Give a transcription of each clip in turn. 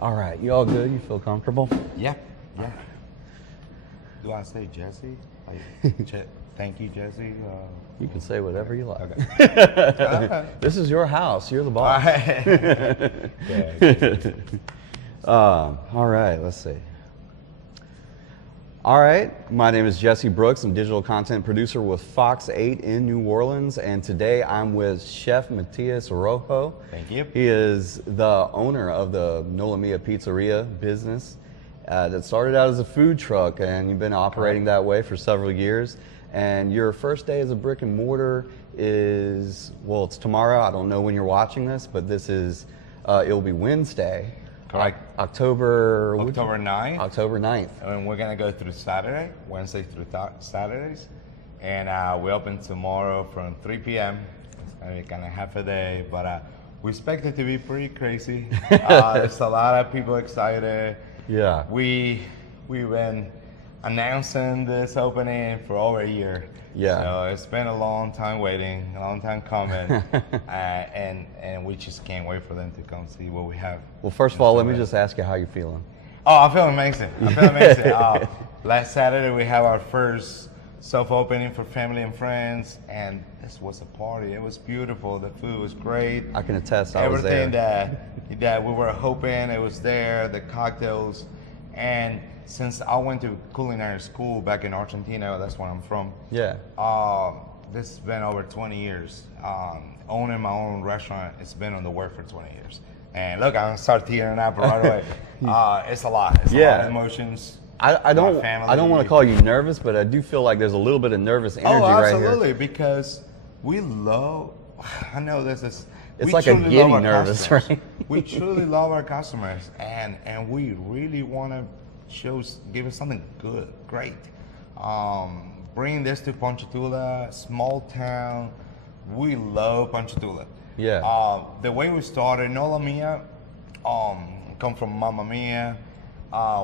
All right, you all good? You feel comfortable? Yeah, yeah. Do I say Jesse? Like, thank you, Jesse. You can say whatever you like. Okay. This is your house. You're the boss. Yeah. All right, let's see. All right, my name is Jesse Brooks. I'm digital content producer with Fox 8 in New Orleans, and today I'm with Chef Matias Rojo. Thank you. He is the owner of the NOLA Mia Pizzeria business that started out as a food truck, and you've been operating that way for several years. And your first day as a brick and mortar is, well, it's tomorrow. I don't know when you're watching this, but this is, it'll be Wednesday. Correct. October 9th. October 9th. And we're gonna go through Saturday, Wednesday through Saturdays, and we open tomorrow from 3 p.m. It's gonna be kind of half a day, but we expect it to be pretty crazy. There's a lot of people excited. Yeah. We've been announcing this opening for over a year. Yeah. So it's been a long time waiting, a long time coming, and we just can't wait for them to come see what we have. Well, first of all, let me just ask you how you're feeling. Oh, I feel amazing. I feel amazing. Last Saturday we have our first soft opening for family and friends, and this was a party. It was beautiful. The food was great. I can attest. I was there. Everything that we were hoping, it was there. The cocktails, and since I went to culinary school back in Argentina, that's where I'm from. Yeah. This has been over 20 years. Owning my own restaurant, it's been on the work for 20 years. And look, I'm gonna start tearing up right away. It's a lot. It's a lot of emotions. I don't want to call you nervous, but I do feel like there's a little bit of nervous energy right here. Oh, absolutely, because we love. I know this is. It's like a giddy nervous, right? We truly love our customers, and we really want to give us something good, great. Bring this to Ponchatoula, small town. We love Ponchatoula. Yeah. The way we started, NOLA Mia, come from Mamma Mia.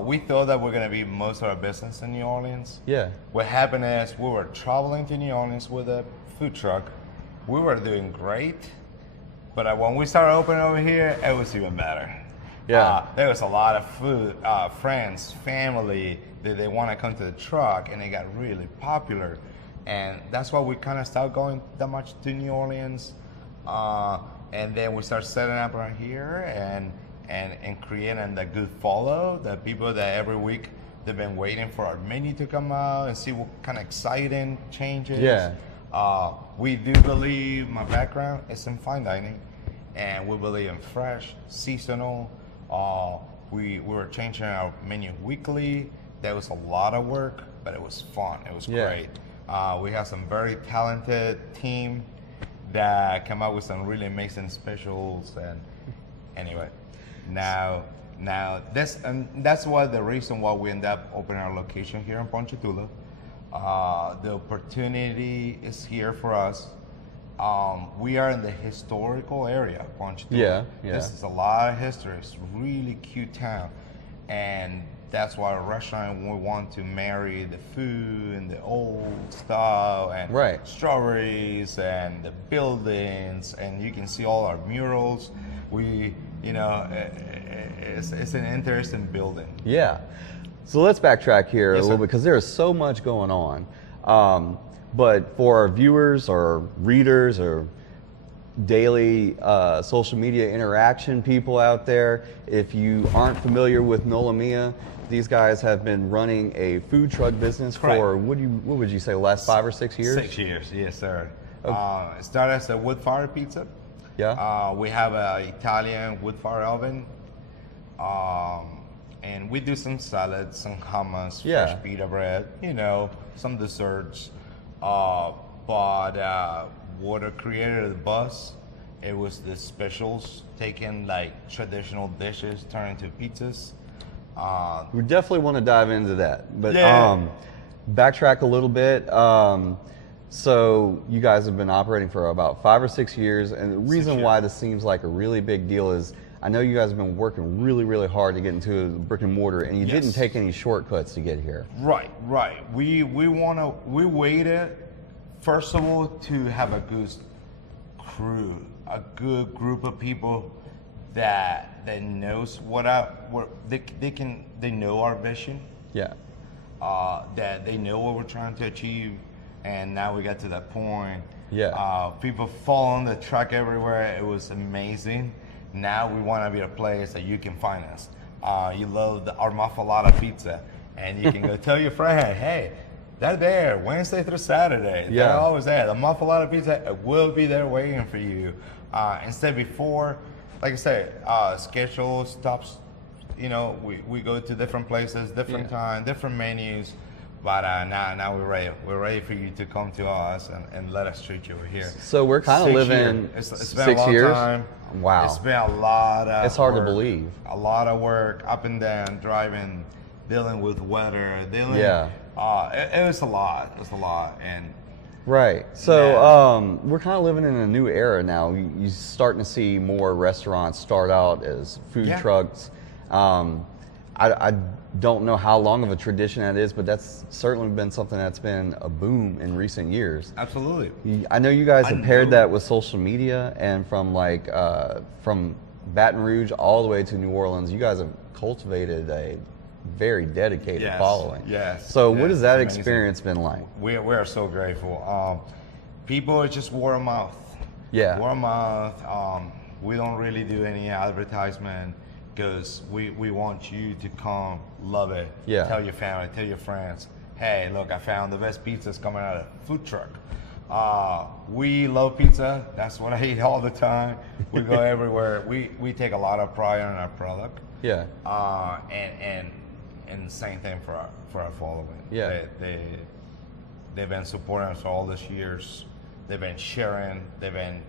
We thought that we're gonna be most of our business in New Orleans. Yeah. What happened is we were traveling to New Orleans with a food truck. We were doing great, but when we started opening over here, it was even better. Yeah. There was a lot of food, friends, family, that they want to come to the truck, and it got really popular. And that's why we kind of stopped going that much to New Orleans. And then we started setting up around here and creating the good follow, the people that every week they've been waiting for our menu to come out and see what kind of exciting changes. Yeah. We do believe, my background is in fine dining, and we believe in fresh, seasonal. We were changing our menu weekly. There was a lot of work, but it was fun. It was great. We have some very talented team that come up with some really amazing specials. And anyway, now that's why the reason why we end up opening our location here in Ponchatoula. The opportunity is here for us. We are in the historical area of Ponchatoula. Yeah. This is a lot of history. It's a really cute town. And that's why our restaurant, we want to marry the food and the old style and strawberries and the buildings, and you can see all our murals. It's an interesting building. Yeah. So let's backtrack here a little bit, because there is so much going on. But for our viewers or readers or daily social media interaction people out there, if you aren't familiar with NOLA Mia, these guys have been running a food truck business for, what would you say, the last 5 or 6 years? 6 years, yes, sir. It started as a wood-fire pizza. Yeah. We have an Italian wood-fire oven. And we do some salads, some hummus, fresh pita bread, some desserts. But what created the buzz, it was the specials, taking like traditional dishes, turning into pizzas. We definitely want to dive into that, but backtrack a little bit. So you guys have been operating for about 5 or 6 years, and the reason why this seems like a really big deal is I know you guys have been working really, really hard to get into brick and mortar, and you didn't take any shortcuts to get here. Right. We waited, first of all, to have a good crew, a good group of people that knows what they know our vision. Yeah. That they know what we're trying to achieve, and now we got to that point. Yeah. People following the truck everywhere. It was amazing. Now we want to be a place that you can find us. You love our muffalata pizza, and you can go tell your friend, hey, they're there Wednesday through Saturday. Yeah. They're always there. The muffalata pizza will be there waiting for you. Instead before, like I said, schedule stops. You know, we go to different places, different time, different menus. But now we're ready. We're ready for you to come to us and let us treat you over here. So we're kind of living it's been 6 a long years. time. Wow. It's been a lot of It's hard work, to believe. A lot of work, up and down, driving, dealing with weather, dealing. Yeah. It was a lot. It was a lot, and. Right. So Yeah. we're kind of living in a new era now. You're starting to see more restaurants start out as food trucks. I don't know how long of a tradition that is, but that's certainly been something that's been a boom in recent years. Absolutely. I know you guys have paired that with social media, and from from Baton Rouge all the way to New Orleans, you guys have cultivated a very dedicated following. Yes. So what yes, has that it's amazing. experience been like? We are so grateful. People, it's just word of mouth. Yeah. Word of mouth. We don't really do any advertisement because we want you to come, love it. Yeah. Tell your family, tell your friends. Hey, look, I found the best pizzas coming out of a food truck. We love pizza. That's what I eat all the time. We go everywhere. We take a lot of pride in our product. Yeah. And the same thing for our following. Yeah. They've been supporting us all these years. They've been sharing. They've been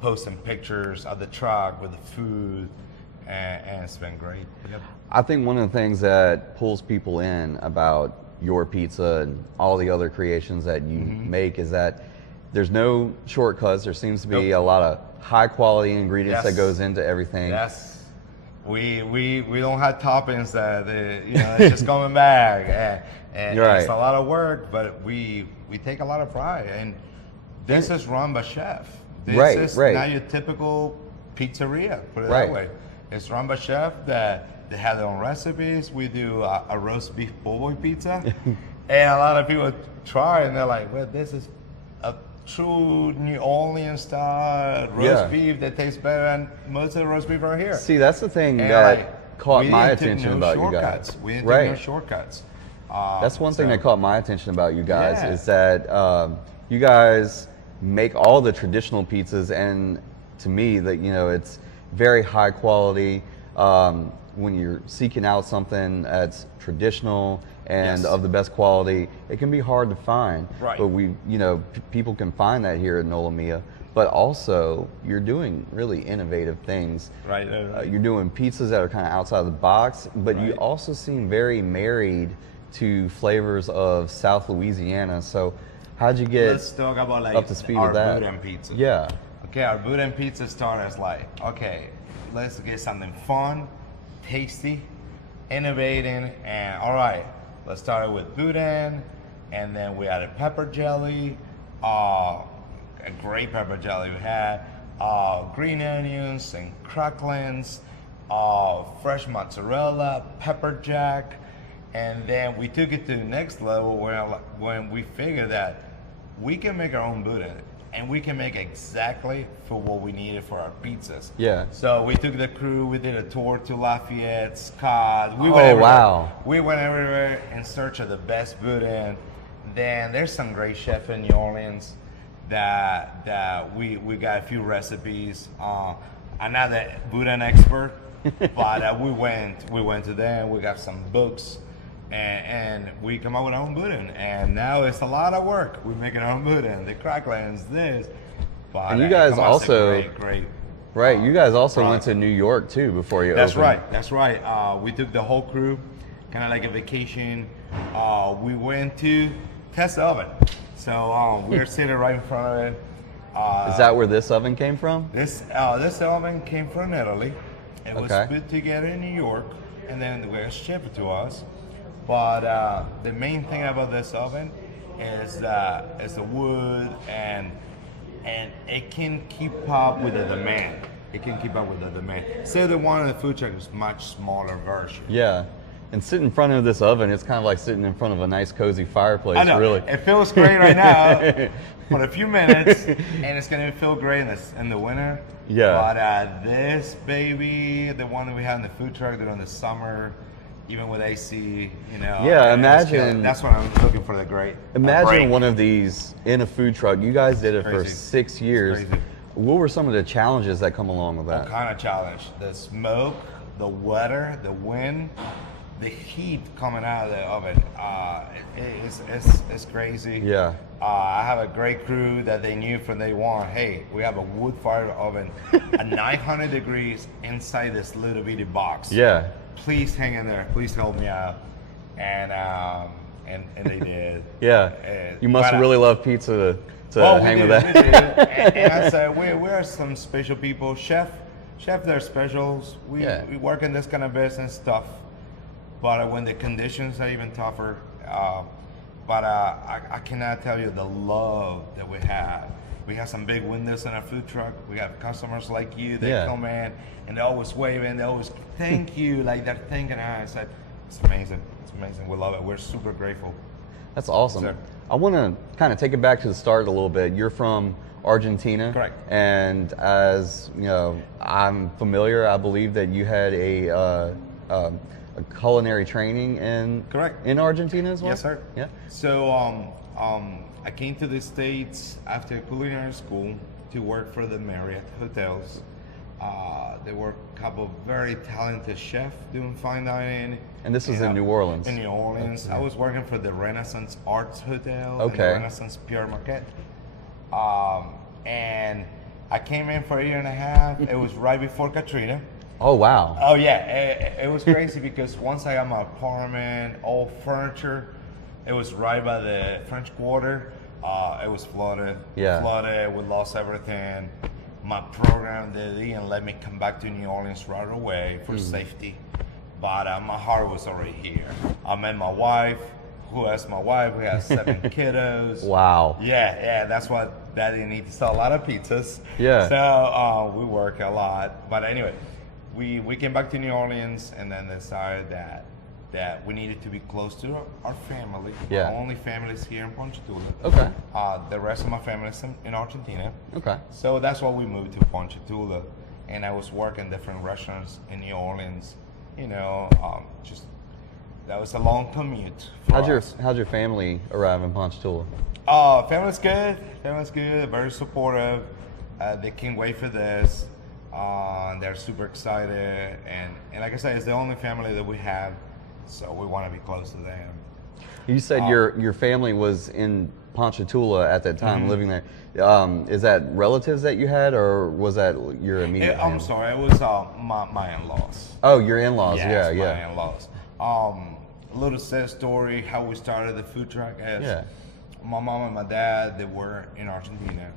posting pictures of the truck with the food, and it's been great. Yep. I think one of the things that pulls people in about your pizza and all the other creations that you make is that there's no shortcuts. There seems to be a lot of high quality ingredients that goes into everything. Yes. We don't have toppings that it's just coming back, and it's a lot of work, but we take a lot of pride. And this is run by chef. This is not your typical pizzeria. Put it that way. It's run by chef that they have their own recipes. We do a roast beef po' boy pizza, and a lot of people try and they're like, "Well, this is a true New Orleans style roast beef that tastes better than most of the roast beef right here." See, that's the thing that caught my attention about you guys. We didn't take no shortcuts. That's one thing that caught my attention about you guys is that you guys make all the traditional pizzas, and to me, that it's very high quality. When you're seeking out something that's traditional and of the best quality, it can be hard to find. Right. But people can find that here at NOLA Mia. But also, you're doing really innovative things. Right. You're doing pizzas that are kind of outside the box, but you also seem very married to flavors of South Louisiana. So, how'd you get Let's talk about up to speed our with that? boudin pizza. Yeah. Okay, our boudin pizza started as let's get something fun, tasty, innovating, and all right, let's start it with boudin, and then we added pepper jelly, a great pepper jelly we had, green onions and cracklings, fresh mozzarella, pepper jack, and then we took it to the next level when we figured that we can make our own boudin. And we can make exactly for what we needed for our pizzas. Yeah. So we took the crew, we did a tour to Lafayette, Scott. We went everywhere. Wow. We went everywhere in search of the best boudin. Then there's some great chefs in New Orleans that we got a few recipes. I'm not the boudin expert, but we went to them. We got some books. And we come up with our own boudin, and now it's a lot of work. We're making our own boudin, the cracklings, this. But and you guys also, great. Right? You guys also went to New York too before you opened. That's right. We took the whole crew, kind of like a vacation. We went to test the oven, so we're sitting right in front of it. Is that where this oven came from? This oven came from Italy. It was put together in New York, and then they were shipped to us. But the main thing about this oven is the wood, and it can keep up with the demand. it can keep up with the demand. So the one in the food truck is much smaller version. Yeah. And sitting in front of this oven, it's kind of like sitting in front of a nice cozy fireplace, I know. really. It feels great right now for a few minutes, and it's gonna feel great in the winter. Yeah. But this baby, the one that we had in the food truck during the summer, even with AC, you know. Yeah, imagine. That's what I'm looking for. The great. Imagine one of these in a food truck. You guys did it for Crazy. 6 years. Crazy. What were some of the challenges that come along with All that? kind of challenge. The smoke, the weather, the wind, the heat coming out of the oven. It's crazy. Yeah. I have a great crew that they knew from day one. Hey, we have a wood-fired oven at 900 degrees inside this little bitty box. Yeah. Please hang in there. Please help me out. And they did. Yeah. You must But, really love pizza to well, hang we with did, that. we did. And I said, we're some special people. Chef, they're specials. We work in this kind of business stuff. But when the conditions are even tougher, I cannot tell you the love that we have. We have some big windows in our food truck. We have customers like you. They come in and they're always waving. They always thank you, like they're thanking us. It's amazing. It's amazing. We love it. We're super grateful. That's awesome. Sir. I want to kind of take it back to the start a little bit. You're from Argentina. Correct. And as you know, I'm familiar. I believe that you had a culinary training in Argentina as well. Yes, sir. Yeah. So I came to the States after culinary school to work for the Marriott hotels. There were a couple of very talented chefs doing fine dining. And this was in New Orleans. In New Orleans. Okay. I was working for the Renaissance Arts Hotel. Okay. And the Renaissance Pierre Marquette. And I came in for a year and a half. It was right before Katrina. Oh, wow. Oh yeah, it was crazy because once I got my apartment, all furniture, it was right by the French Quarter. It was flooded. Yeah. Flooded. We lost everything. My program, they didn't let me come back to New Orleans right away for safety. But my heart was already here. I met my wife. Who has my wife? We have 7 kiddos. Wow. Yeah, that's what Daddy needs to sell a lot of pizzas. Yeah. So we work a lot. But anyway, we came back to New Orleans and then decided that we needed to be close to our family. Yeah. Our only family is here in Ponchatoula. Okay. The rest of my family is in Argentina. Okay. So that's why we moved to Ponchatoula. And I was working different restaurants in New Orleans. You know, just that was a long commute for us. How'd your family arrive in Ponchatoula? Family's good. Family's good. Very supportive. They can't wait for this. They're super excited, and like I said, it's the only family that we have, so we want to be close to them. You said your family was in Ponchatoula at that time, living there. Is that relatives that you had, or was that your immediate family? I'm sorry, it was my in-laws. Oh, your in-laws. Yes, yeah. my in-laws. A little sad story how we started the food truck is my mom and my dad, they were in Argentina,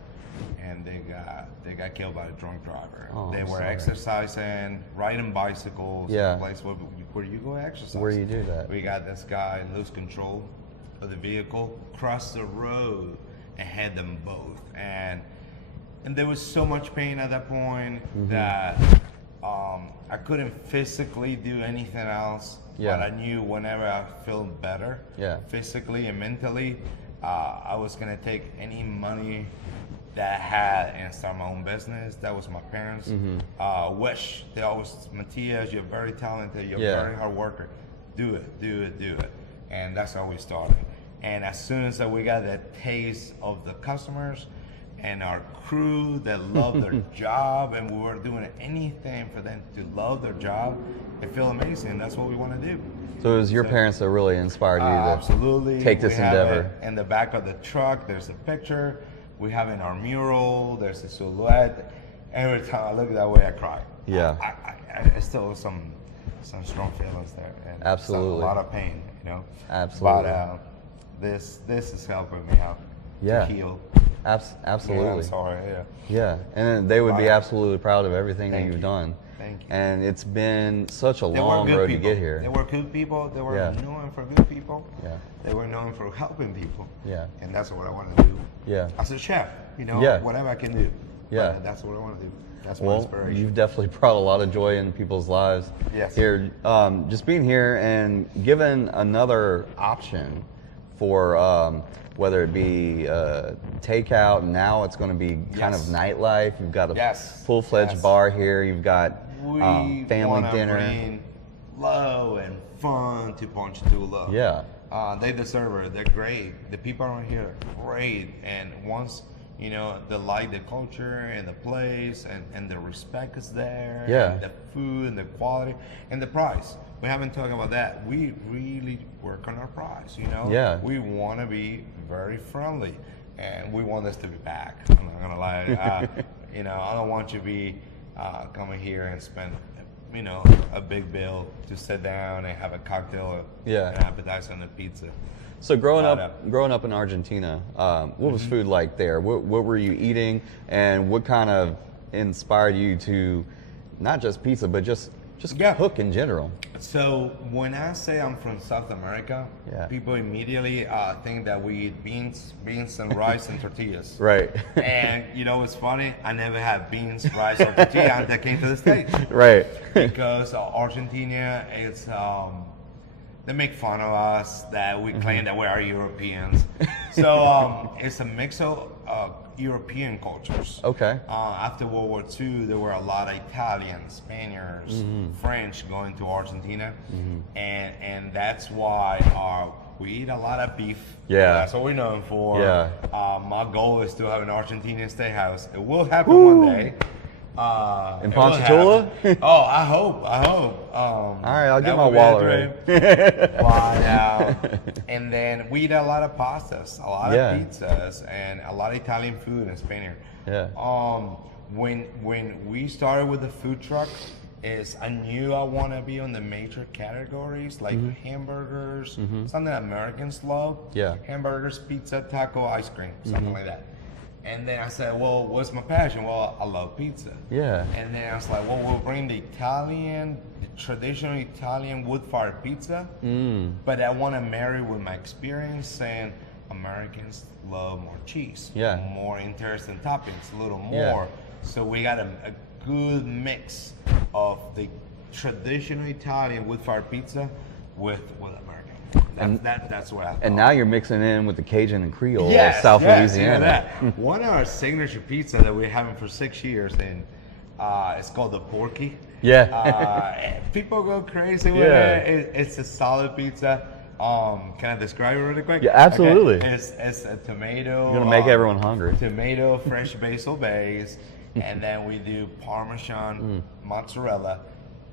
and they got killed by a drunk driver. Oh, they I'm were sorry. exercising, riding bicycles. Yeah. A place where you go exercise. Where do you do that? We got this guy lose control of the vehicle, crossed the road, and had them both. And there was so much pain at that point that I couldn't physically do anything else. Yeah. But I knew whenever I feel better, physically and mentally, I was gonna take any money that I had and start my own business. That was my parents' wish. They always, Matias, you're very talented, you're a very hard worker. Do it. And that's how we started. And as soon as we got that taste of the customers and our crew that loved their job, and we were doing anything for them to love their job, it felt amazing. That's what we want to do. So it was your parents that really inspired you to absolutely take this endeavor. In the back of the truck, there's a picture. We have in our mural, there's a silhouette. Every time I look at that way, I cry. Yeah. I still have some strong feelings there. And Absolutely. A lot of pain, you know. Absolutely. But this is helping me out to heal. Absolutely. Yeah, I'm sorry. Yeah, and they would be absolutely proud of everything that you've done. Thank you. And it's been such a long road to get here. They were good people. They were known for good people. Yeah. They were known for helping people. Yeah. And that's what I want to do. Yeah. As a chef, you know, Yeah. whatever I can do. Yeah. But that's what I want to do. That's my Well, inspiration. you've definitely brought a lot of joy in people's lives. Yes. Here, just being here and given another option for whether it be takeout, now it's going to be kind of Yes. nightlife. You've got a Yes. full-fledged Yes. bar here. You've got We family wanna dinner. bring love and fun to Ponchatoula. Yeah. They deserve it. They're great. The people around here are great. And once, you know, they like the culture and the place and the respect is there. Yeah. And the food and the quality and the price. We haven't talked about that. We really work on our price, you know? Yeah. We want to be very friendly and we want this to be back. I'm not going to lie. You know, I don't want you to be coming here and spend, you know, a big bill to sit down and have a cocktail, Yeah. an appetizer and a pizza. So growing Lot up in Argentina, what was food like there? What were you eating, and what kind of inspired you to not just pizza, but just Yeah. cook in general? So when I say I'm from South America, Yeah. people immediately think that we eat beans and rice and tortillas. Right. And you know what's funny? I never had beans, rice, or tortilla until I came to the States. Right. Because Argentina is they make fun of us that we claim that we are Europeans. So it's a mix of European cultures. Okay. After World War II, there were a lot of Italians, Spaniards, French going to Argentina, and that's why we eat a lot of beef. Yeah. That's what we're known for. Yeah. My goal is to have an Argentinian steakhouse. It will happen one day. In it will Ponchatoula? happen. Oh, I hope. All right, I'll that get my would be a wallet dream. ready. But, and then we eat a lot of pastas, a lot Yeah. of pizzas, and a lot of Italian food and Spanish. Yeah. When we started with the food truck, I knew I want to be on the major categories like hamburgers, something that Americans love. Yeah. Hamburgers, pizza, taco, ice cream, something like that. And then I said, well, what's my passion? Well, I love pizza. Yeah. And then I was like, well, we'll bring the traditional Italian wood-fired pizza, but I want to marry with my experience saying Americans love more cheese, Yeah. more interesting toppings, a little more. Yeah. So we got a good mix of the traditional Italian wood-fired pizza with American. That's what I thought. And now you're mixing in with the Cajun and Creole Yes, of South yes, you know Louisiana. that. One of our signature pizza that we're having for 6 years, and it's called the Porky. Yeah. People go crazy with Yeah. it. It's a solid pizza. Can I describe it really quick? Yeah, absolutely. Okay. It's a tomato. You're gonna make everyone hungry. Tomato, fresh basil base, and then we do Parmesan, mozzarella,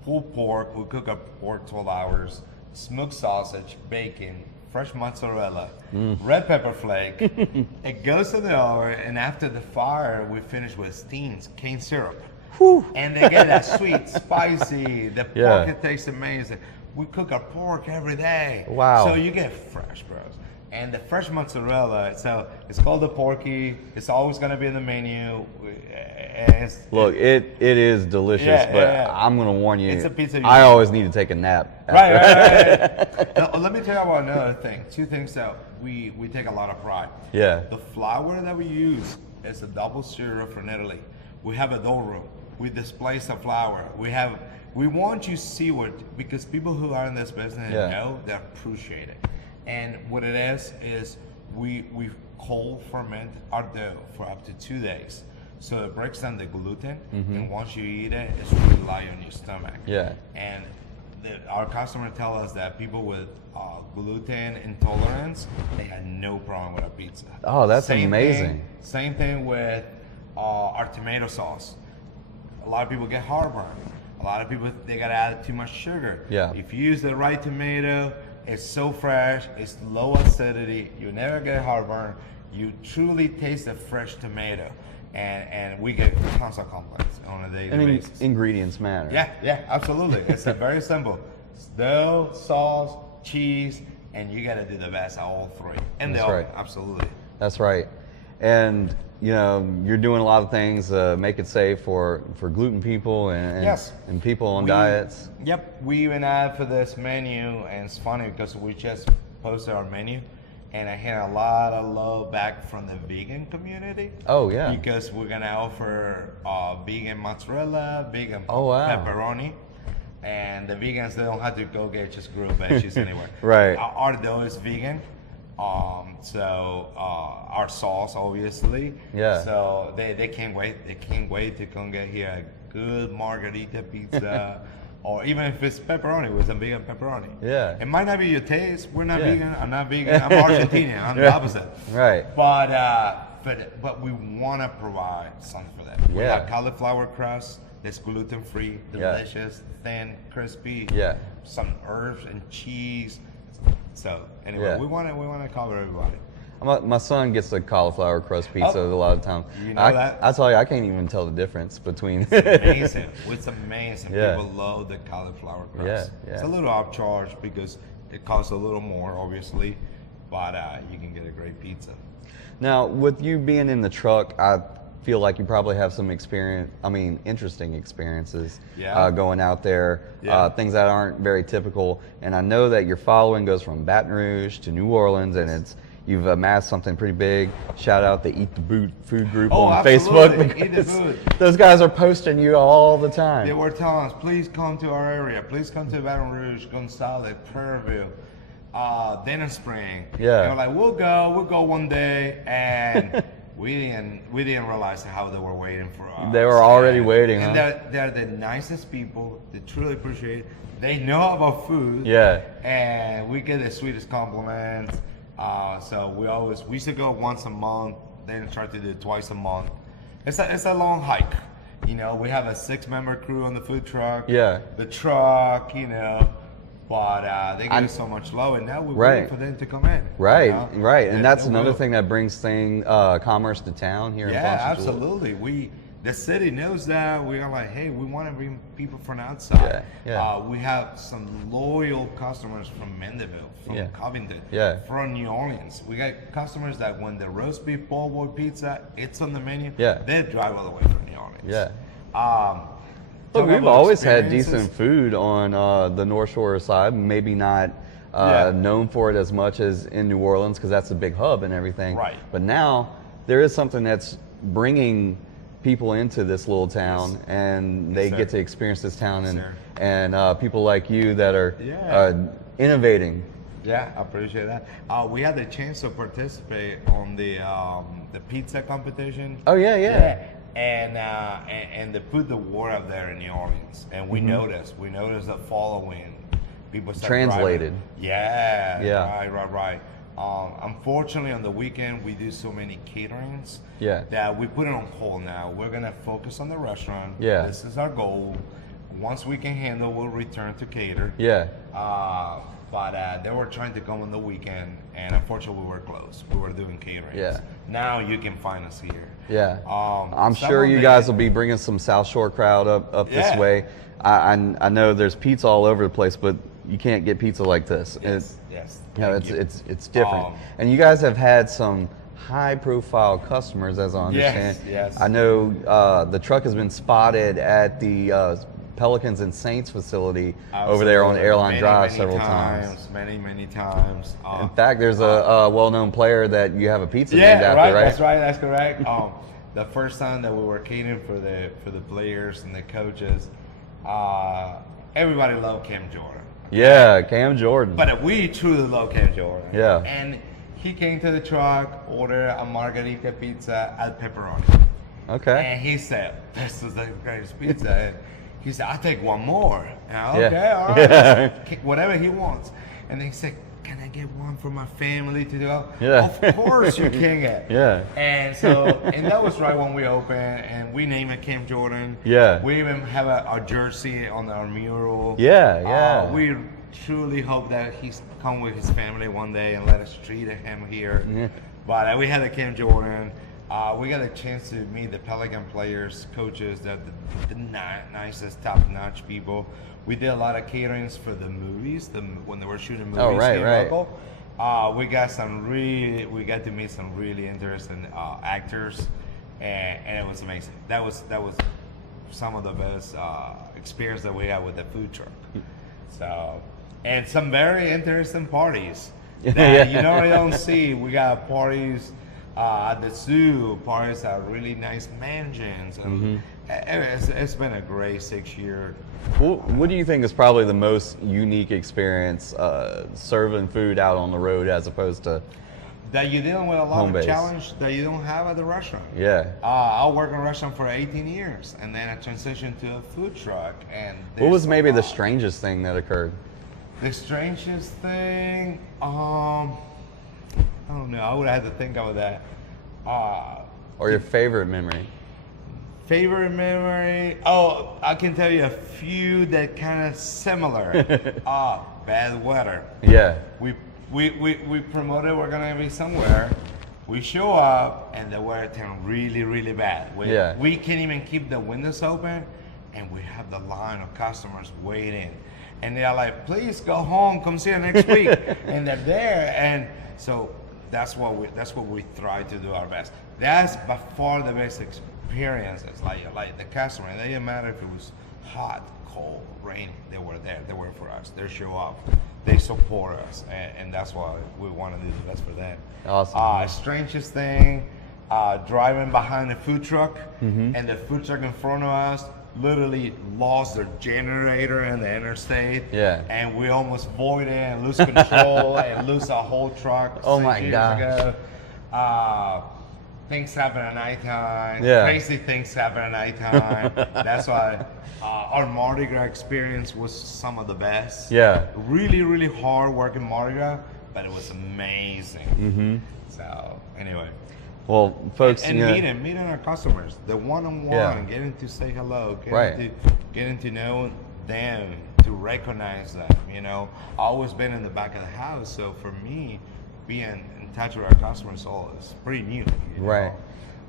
pulled pork. We cook up pork 12 hours. Smoked sausage, bacon, fresh mozzarella, red pepper flake. It goes to the oven, and after the fire, we finish with steamed cane syrup. Whew. And they get that sweet, spicy. The Yeah. pork, it tastes amazing. We cook our pork every day. Wow. So you get fresh, bros. And the fresh mozzarella, so it's called the Porky. It's always gonna be in the menu. Look, it is delicious, Yeah, but yeah. I'm gonna warn you. It's a pizza you I need. always need to take a nap. Right. Now, let me tell you about another thing. Two things that we take a lot of pride. Yeah. The flour that we use is a double syrup from Italy. We have a dough room. We display the flour. We want you to see because people who are in this business Yeah. know, they appreciate it. And what it is we cold ferment our dough for up to 2 days. So it breaks down the gluten, and once you eat it, it's really light on your stomach. Yeah. And our customers tell us that people with gluten intolerance, they had no problem with our pizza. Oh, that's Same amazing. Same thing with our tomato sauce. A lot of people get heartburn. A lot of people, they gotta add too much sugar. Yeah. If you use the right tomato, it's so fresh, it's low acidity, you never get heartburn. You truly taste the fresh tomato. And we get tons of compliments on a daily And basis. ingredients matter. Yeah, absolutely. It's a very simple. It's dough, sauce, cheese, and you gotta do the best at all three. And That's the oven, right. absolutely. That's right. And you know, you're doing a lot of things make it safe for gluten people and Yes. and people on We- diets. Yep, we even add for this menu, and it's funny because we just posted our menu, and I had a lot of love back from the vegan community. Oh yeah. Because we're gonna offer vegan mozzarella, vegan Oh, wow. pepperoni, and the vegans, they don't have to go get just grilled veggies anywhere. Right. Our dough is vegan. So our sauce, obviously. Yeah. So they can't wait. They can't wait to come get here a good margarita pizza, or even if it's pepperoni with some vegan pepperoni. Yeah. It might not be your taste. We're not Yeah. vegan. I'm not vegan. I'm Argentinian. I'm the opposite. Right. But we want to provide something for that. We Yeah. have cauliflower crust that's gluten free, Yeah. delicious, thin, crispy. Yeah. Some herbs and cheese. So anyway, Yeah. we want to cover everybody. My son gets the cauliflower crust pizza Oh. a lot of time. You know that? I tell you, I can't even tell the difference between. Amazing. It's amazing. Yeah. People love the cauliflower crust. Yeah, yeah. It's a little upcharge because it costs a little more, obviously, but you can get a great pizza. Now, with you being in the truck, I feel like you probably have some interesting experiences Yeah. going out there, Yeah. things that aren't very typical. And I know that your following goes from Baton Rouge to New Orleans, and you've amassed something pretty big. Shout out the Eat the Boot food group on absolutely. Facebook. Eat the because Boot. Those guys are posting you all the time. They were telling us, please come to our area. Please come to Baton Rouge, Gonzales, Prairieville, Denham Spring. Yeah. They were like, we'll go one day, and we didn't realize how they were waiting for us. They were already waiting, and huh? they're the nicest people. They truly appreciate it. They know about food. Yeah. And we get the sweetest compliments. So we used to go once a month, then try to do it twice a month. It's a long hike. You know, we have a 6-member crew on the food truck. Yeah. The truck, you know, but they give us so much love, and now we're waiting for them to come in. Right, you know? right, and that's They another will. thing that brings commerce to town here in Yeah, Ponchatoula. absolutely. The city knows that. We are like, hey, we want to bring people from outside. Yeah, yeah. We have some loyal customers from Mandeville, from Yeah. Covington, Yeah. from New Orleans. We got customers that when the roast beef po' boy pizza, it's on the menu, Yeah. they drive all the way from New Orleans. Yeah. Talk Look, we've about always had experiences. decent food on the North Shore side. Maybe not Yeah. known for it as much as in New Orleans because that's a big hub and everything. Right. But now there is something that's bringing people into this little town, Yes. and they Yes, get sir. to experience this town, Yes, and sir. people like you that are Yeah. innovating. Yeah, I appreciate that. We had the chance to participate on the pizza competition. Oh yeah, yeah. And they put the word up there in New Orleans, and we noticed the following. People started Translated. driving. Yeah. Yeah. Right. Unfortunately, on the weekend we do so many caterings. Yeah. That we put it on hold now. We're gonna focus on the restaurant. Yeah. This is our goal. Once we can handle, we'll return to cater. Yeah. But they were trying to come on the weekend, and unfortunately, we were closed. We were doing catering. Yeah. Now you can find us here. Yeah. I'm some sure of you the- guys will be bringing some South Shore crowd up this Yeah. way. I know there's pizza all over the place, but you can't get pizza like this. Yes. You know, Thank you. it's different. And you guys have had some high profile customers, as I understand. Yes. I know the truck has been spotted at the Pelicans and Saints facility over there on Absolutely. Airline Many, Drive many several times. Many times. In fact, there's a well-known player that you have a pizza named Yeah, after, right. right? That's right. That's correct. The first time that we were catering for the players and the coaches, everybody loved Cam Jordan. Yeah, Cam Jordan. But we truly love Cam Jordan. Yeah. And he came to the truck, ordered a margarita pizza at pepperoni. Okay. And he said, "This is the greatest pizza." And he said, "I'll take one more." And I, Yeah. okay, all right. Yeah. Whatever he wants. And then he said, "Can I get one for my family to go?" Yeah. Of course you can get. Yeah. And so, and that was right when we opened, and we named it Cam Jordan. Yeah. We even have a jersey on our mural. Yeah, yeah. We truly hope that he's come with his family one day and let us treat him here. Yeah. But we had a Cam Jordan. We got a chance to meet the Pelican players, coaches, the nicest, top-notch people. We did a lot of caterings for the movies, when they were shooting movies. Oh, right, here right. local. We got to meet some really interesting actors, and it was amazing. That was some of the best experience that we had with the food truck. So, and some very interesting parties. that you normally don't see. We got parties at the zoo, parties at really nice mansions. And it's been a great 6 year. What do you think is probably the most unique experience serving food out on the road as opposed to that you're dealing with a lot home of base? challenge that you don't have at the restaurant. Yeah. I worked in a restaurant for 18 years, and then I transitioned to a food truck. And What was maybe the strangest thing that occurred? The strangest thing, I don't know. I would have to think about that. Or your favorite memory? Favorite memory? Oh, I can tell you a few that kind of similar. Bad weather. Yeah. We promoted we're gonna be somewhere. We show up and the weather turned really, really bad. We can't even keep the windows open, and we have the line of customers waiting. And they're like, please go home, come see us next week. And they're there, and so that's what we try to do our best. That's by far the best experiences. Like the customer, it didn't matter if it was hot, cold, rain, they were there. They were for us. They show up. They support us, and that's why we want to do the best for them. Awesome. Strangest thing, driving behind the food truck, and the food truck in front of us literally lost their generator in the interstate. Yeah. And we almost voided and lose control and lose our whole truck. Oh my gosh. Things happen at nighttime. Yeah. Crazy things happen at nighttime. That's why our Mardi Gras experience was some of the best. Yeah. Really, really hard working Mardi Gras, but it was amazing. So anyway. Well, folks, and meeting our customers, the one-on-one, getting to say hello, getting to know them, to recognize them. You know, always been in the back of the house, so for me, being in touch with our customers is pretty new. You know?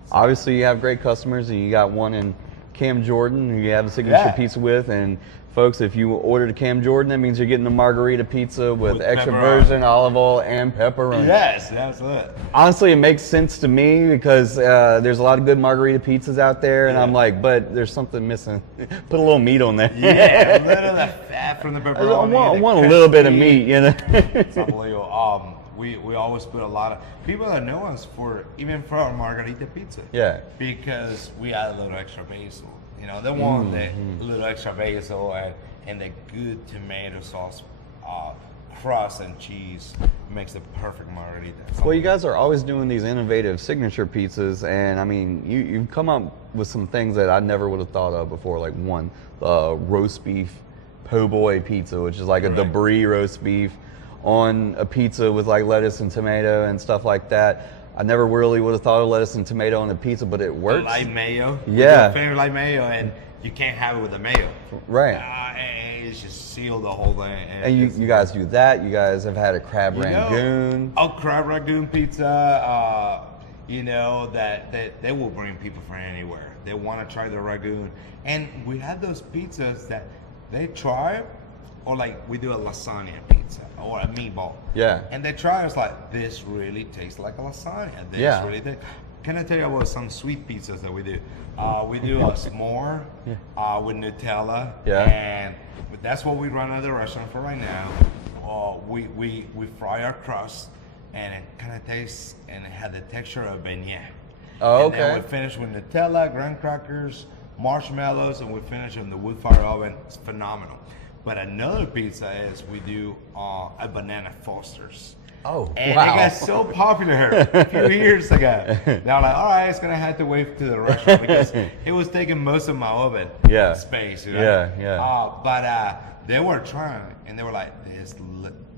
So, obviously, you have great customers, and you got one in Cam Jordan who you have a signature pizza with, and folks, if you ordered a Cam Jordan, that means you're getting a margarita pizza with extra virgin olive oil and pepperoni. Yes, that's it. Honestly, it makes sense to me because there's a lot of good margarita pizzas out there, and I'm like, but there's something missing. Put a little meat on there. Yeah, a little of the fat from the pepperoni. I want a little bit of meat, you know. It's unbelievable. We always put a lot of people that know us even for our margarita pizza. Yeah. Because we add a little extra basil. You know, they want the little extra basil and the good tomato sauce, crust and cheese makes the perfect margarita. Well, you guys are always doing these innovative signature pizzas, and I mean, you've come up with some things that I never would have thought of before. Like one, roast beef po' boy pizza, which is like a debris roast beef on a pizza with like lettuce and tomato and stuff like that. I never really would have thought of lettuce and tomato on a pizza, but it works. Light mayo. Yeah. Favorite light mayo, and you can't have it with the mayo. Right. It's just sealed the whole thing. And you guys do that. You guys have had a crab rangoon. Crab rangoon pizza. You know that they will bring people from anywhere. They want to try the rangoon, and we have those pizzas that they try. Or like we do a lasagna pizza or a meatball. Yeah. And they try us like, this really tastes like a lasagna. This really tastes. Can I tell you about some sweet pizzas that we do? We do a s'more with Nutella. Yeah. And that's what we run at the restaurant for right now. We fry our crust, and it kind of tastes and it had the texture of beignet. Oh, and then we finish with Nutella, graham crackers, marshmallows, and we finish in the wood fire oven. It's phenomenal. But another pizza is we do a banana Foster's. Oh, and it got so popular a few years ago. Now like, all right, it's gonna have to wait to the restaurant because it was taking most of my oven space. You know? But they were trying, and they were like, this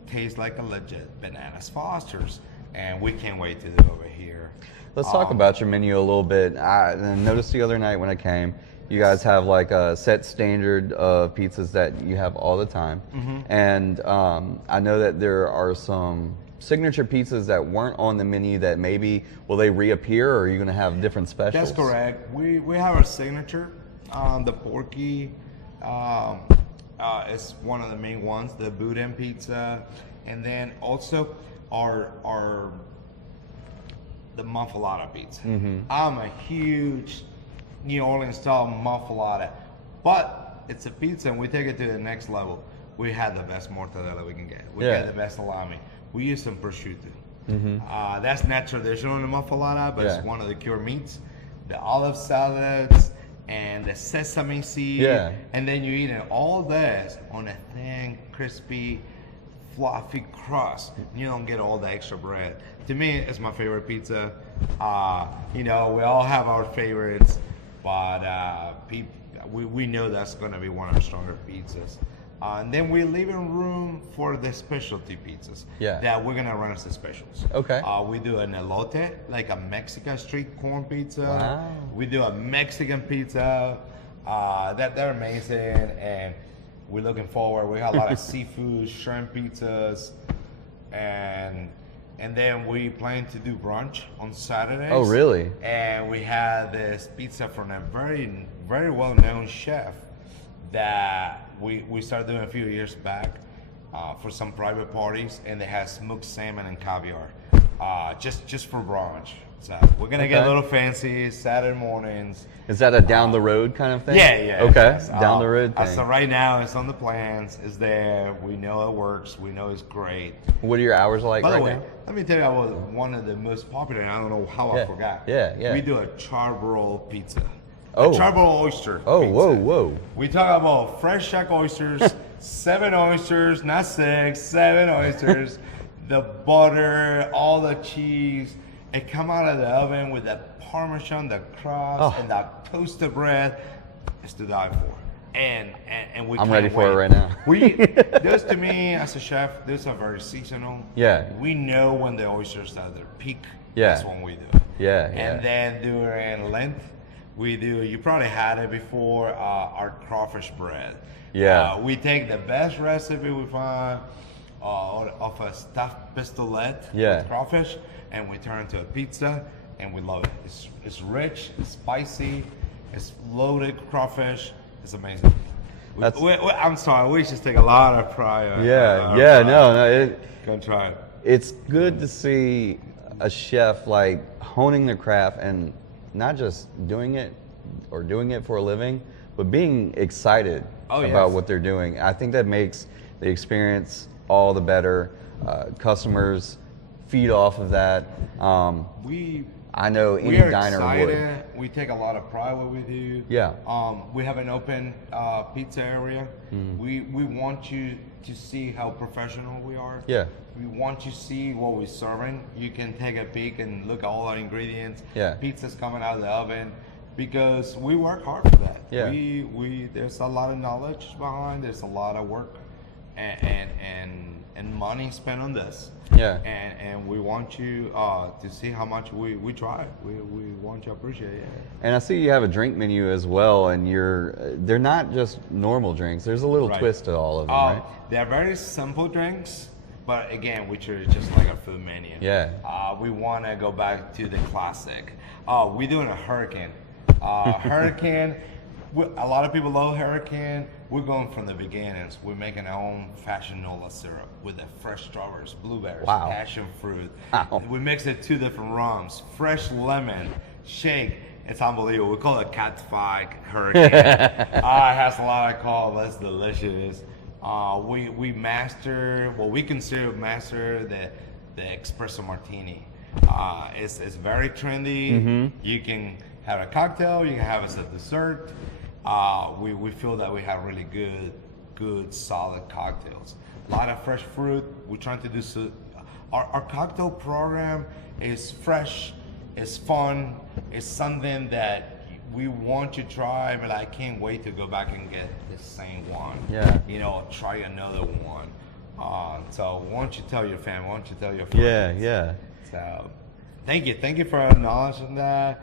tastes like a legit bananas Foster's, and we can't wait to do it over here. Let's talk about your menu a little bit. I noticed the other night when I came, you guys have like a set standard of pizzas that you have all the time. And I know that there are some signature pizzas that weren't on the menu that maybe, will they reappear, or are you going to have different specials? That's correct. We have our signature. The Porky is one of the main ones, the Boudin pizza. And then also the muffalata pizza. I'm a huge New Orleans style muffalata, but it's a pizza and we take it to the next level. We had the best mortadella we can get. We get the best salami. we use some prosciutto. That's not traditional in the muffalata, but it's one of the cured meats. The olive salads and the sesame seed, and then you eat all this on a thin, crispy, fluffy crust. You don't get all the extra bread. To me, it's my favorite pizza. You know, we all have our favorites, but we know that's going to be one of our stronger pizzas. And then we're leaving room for the specialty pizzas that we're going to run as the specials. Okay. We do an elote, like a Mexican street corn pizza. Wow. We do a Mexican pizza. They're amazing, and we're looking forward. We got a lot of seafood, shrimp pizzas, and then we plan to do brunch on Saturdays. Oh, really? And we had this pizza from a very, very well-known chef that we started doing a few years back for some private parties, and they had smoked salmon and caviar just for brunch. So we're gonna get a little fancy Saturday mornings. Is that a down the road kind of thing? Yeah. Okay, down the road thing. So right now it's on the plans. It's there. We know it works. We know it's great. What are your hours like By right the way, now? let me tell you, I was one of the most popular, and I don't know how I forgot. Yeah. We do a charbroil pizza. Oh. A charbroil oyster Oh, pizza. whoa. We talk about fresh shack oysters, 7 oysters, not 6, 7 oysters, the butter, all the cheese. It come out of the oven with that Parmesan, the crust, and that toasted bread. It's to die for. And we I'm can't ready for wait. it right now. Those to me, as a chef, those are very seasonal. Yeah. We know when the oysters are at their peak. Yeah. That's when we do it. Yeah. And then during Lent, we do, you probably had it before, our crawfish bread. Yeah. We take the best recipe we find of a stuffed pistolette with crawfish, and we turn it into a pizza, and we love it. It's rich, it's spicy, it's loaded crawfish. It's amazing. I'm sorry, we just take a lot of pride. No. Go try it. It's good to see a chef like honing their craft and not just doing it for a living, but being excited about what they're doing. I think that makes the experience all the better. Customers feed off of that. I know any diner would. We take a lot of pride what we do. Yeah. We have an open pizza area. We want you to see how professional we are. Yeah. We want you to see what we're serving. You can take a peek and look at all our ingredients. Yeah. Pizza's coming out of the oven because we work hard for that. Yeah. We there's a lot of knowledge behind. There's a lot of work and money spent on this. Yeah. And we want you to see how much we try. We want you to appreciate it. And I see you have a drink menu as well, and they're not just normal drinks. There's a little twist to all of them, right? They're very simple drinks, but again, we treat it just like a food menu. Yeah. We want to go back to the classic. We're doing a hurricane. Hurricane. A lot of people love hurricane. We're going from the beginnings. We're making our own fashion NOLA syrup with the fresh strawberries, blueberries, passion fruit. Wow. We mix it 2 different rums, fresh lemon, shake. It's unbelievable. We call it Cat Fight Hurricane. It has a lot of call, but it's delicious. We master, what we consider master the espresso martini. It's very trendy. You can have a cocktail, you can have it as a dessert. We feel that we have really good solid cocktails. A lot of fresh fruit. We're trying to do our cocktail program is fresh, it's fun, it's something that we want to try, but I can't wait to go back and get the same one. Yeah. Try another one. So why don't you tell your family, why don't you tell your friends? Yeah. So thank you for acknowledging that.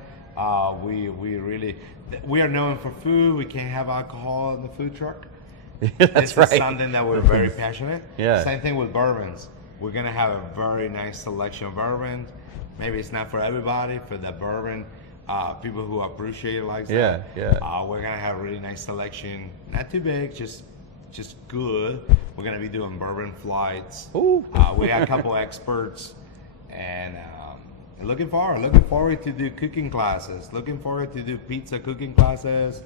We are known for food. We can't have alcohol in the food truck. That's right. This is something that we're very passionate. Yeah. Same thing with bourbons. We're gonna have a very nice selection of bourbons. Maybe it's not for everybody, for the bourbon people who appreciate it like that. Yeah. We're gonna have a really nice selection. Not too big, just good. We're gonna be doing bourbon flights. Ooh. We have a couple experts, and looking forward to do cooking classes. Looking forward to do pizza cooking classes.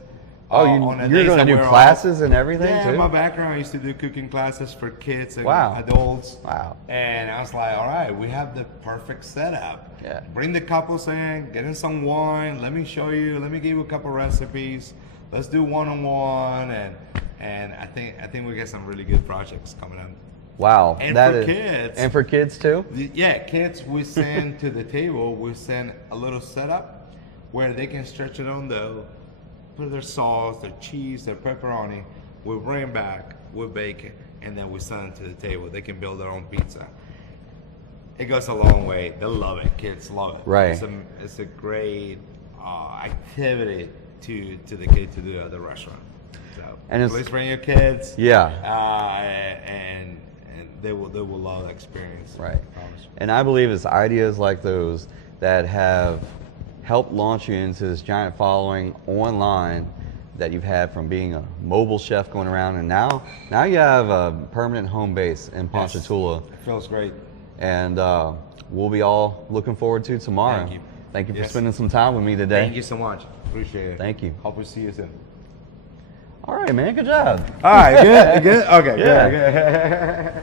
Oh, you're going to do classes and everything yeah, too? Yeah, my background, I used to do cooking classes for kids and Wow. adults. Wow. And I was like, all right, we have the perfect setup. Yeah. Bring the couples in, get in some wine. Let me show you. Let me give you a couple recipes. Let's do one-on-one, and I think we get some really good projects coming up. Wow. And for kids. And for kids too? Yeah, kids, we send to the table, we send a little setup where they can stretch it on dough, put their sauce, their cheese, their pepperoni. We bring it back, we bake it, and then we send it to the table. They can build their own pizza. It goes a long way. They love it. Kids love it. Right. It's a great activity to the kids to do at the restaurant. So and please bring your kids. Yeah. And they will love the experience. Right. And I believe it's ideas like those that have helped launch you into this giant following online that you've had from being a mobile chef going around, and now you have a permanent home base in Ponchatoula. Yes. It feels great. And we'll be all looking forward to tomorrow. Thank you. Thank you for spending some time with me today. Thank you so much. Appreciate it. Thank you. Hope we see you soon. All right, man. Good job. All right. Good. Good. Okay. Yeah. Good.